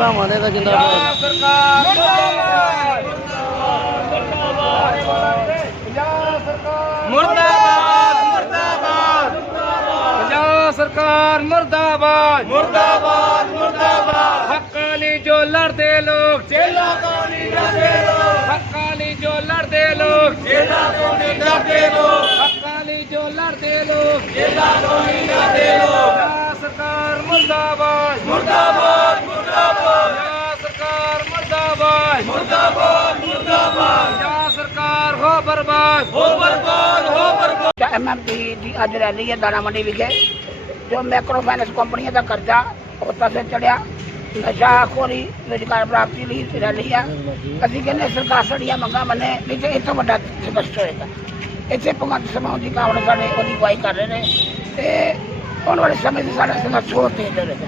ਭਰਾਵਾਂ ਨੇ ਤਾਂ ਜਿੰਦਾਬਾਦ ਸਰਕਾਰ ਮੁਰਦਾਬਾਦ! ਪੰਜਾਬ ਸਰਕਾਰ ਮੁਰਦਾਬਾਦ! ਮੁਰਦਾਬਾਦ! ਪੰਜਾਬ ਸਰਕਾਰ ਮੁਰਦਾਬਾਦ! ਮੁਰਦਾਬਾਦ! ਮੁਰਦਾਬਾਦ! ਹੱਕਾਂ ਲਈ ਜੋ ਲੜਦੇ ਲੋਕ ਜੇਲਾਂ ਤੋਂ ਨਹੀਂ ਡਰਦੇ ਲੋਕ। ਹੱਕਾਂ ਲਈ ਜੋ ਲੜਦੇ ਲੋਕ ਜੇਲਾਂ ਤੋਂ ਨਹੀਂ ਡਰਦੇ ਲੋਕ। ਹੱਕਾਂ ਲਈ ਜੋ ਲੜਦੇ ਲੋਕ ਜੇਲਾਂ ਤੋਂ ਨਹੀਂ ਡਰਦੇ ਲੋਕ ਪੰਜਾਬ ਸਰਕਾਰ ਮੁਰਦਾਬਾਦ ਮੁਰਦਾਬਾਦ ਮੁਰਦਾਬਾਦ ਪੰਜਾਬ ਸਰਕਾਰ ਮੁਰਦਾਬਾਦ ਮੁਰਦਾਬਾਦ। ਮੁਰਦਾਬਾਦ ਪੰਜਾਬ ਸਰਕਾਰ ਹੋ ਬਰਬਾਦ। ਹੋ ਬਰਬਾਦ। ਹੋ ਬਰਬਾਦ। ਐਮਐਮਟੀ ਦੀ ਅੱਜ ਰੈਲੀ ਹੈ, ਦਾਣਾ ਮੰਡੀ ਵਿਖੇ, ਜੋ ਮੈਕਰੋ ਫਾਈਨੈਂਸ ਕੰਪਨੀਆਂ ਦਾ ਕਰਜ਼ਾ ਹੋਤਾ ਸੇ ਚੜਿਆ। ਨਸ਼ਾ ਖੋਰੀ, ਰੁਜ਼ਗਾਰ ਪ੍ਰਾਪਤੀ ਲਈ ਰੈਲੀ ਆ ਅਸੀਂ ਕਹਿੰਦੇ ਸਰਕਾਰ ਸਾਡੀਆਂ ਮੰਗਾਂ ਮੰਨੇ, ਨਹੀਂ ਇਹ ਤੋਂ ਵੱਡਾ ਸਪਸ਼ਟ ਹੋਏਗਾ। ਇੱਥੇ ਭਗਵੰਤ ਸਮਾਉਣ ਦੀ ਕਾਵੜ ਸਾਡੇ ਉਹਦੀ ਅਗਵਾਈ ਕਰ ਰਹੇ ਨੇ। ਤੇ ਆਉਣ ਵਾਲੇ ਸਮੇਂ ਦੀ ਸਾਡਾ ਸੰਘਰਸ਼ ਹੋਰ ਤੇਜ਼ ਹੋਵੇਗਾ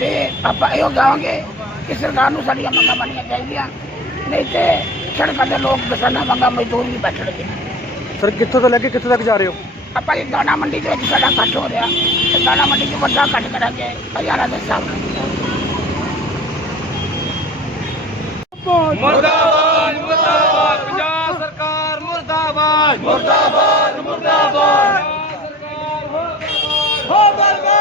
ਤੇ ਆਪਾਂ ਇਹੋ ਕਹਾਂਗੇ ਕਿ ਸਰਕਾਰ ਨੂੰ ਸਾਡੀਆਂ ਮੰਗਾਂ ਮੰਨੀਆਂ ਚਾਹੀਦੀਆਂ। ਨਹੀਂ ਤੇ ਸੜਕਾਂ ਤੇ ਲੋਕ ਕਿਸਾਨਾਂ ਮੰਗਾਂ ਮਜ਼ਦੂਰ ਵੀ ਬੈਠਣਗੇ। ਸਰ ਕਿੱਥੋਂ ਤੋਂ ਲੈ ਕੇ ਕਿੱਥੋਂ ਤੱਕ ਜਾ ਰਹੇ ਹੋ? ਆਪਾਂ ਇਹ ਦਾਣਾ ਮੰਡੀ ਦੇ ਵਿੱਚ ਸਾਡਾ ਇਕੱਠ ਹੋ ਰਿਹਾ। ਤੇ ਦਾਣਾ ਮੰਡੀ 'ਚ ਵੱਡਾ ਇਕੱਠ ਕਰਾਂਗੇ ਹਜ਼ਾਰਾਂ ਦੇ ਹਿਸਾਬ ਨਾਲ। ਮੁਰਦਾਬਾਦ ਮੁਰਦਾਬਾਦ ਪੰਜਾਬ ਸਰਕਾਰ ਮੁਰਦਾਬਾਦ। ਮੁਰਦਾਬਾਦ ਮੁਰਦਾਬਾਦ। ਹੋ ਬਰਬਾਦ ਹੋ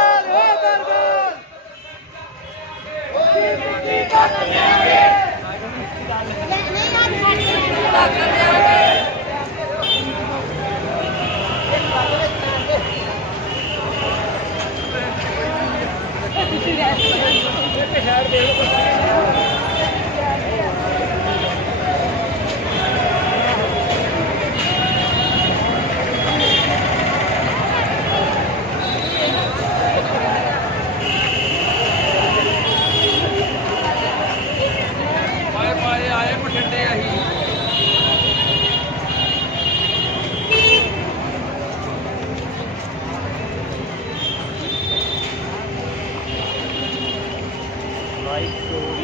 ਸ਼ਹਿਰ ਦੇ ਲੋ light show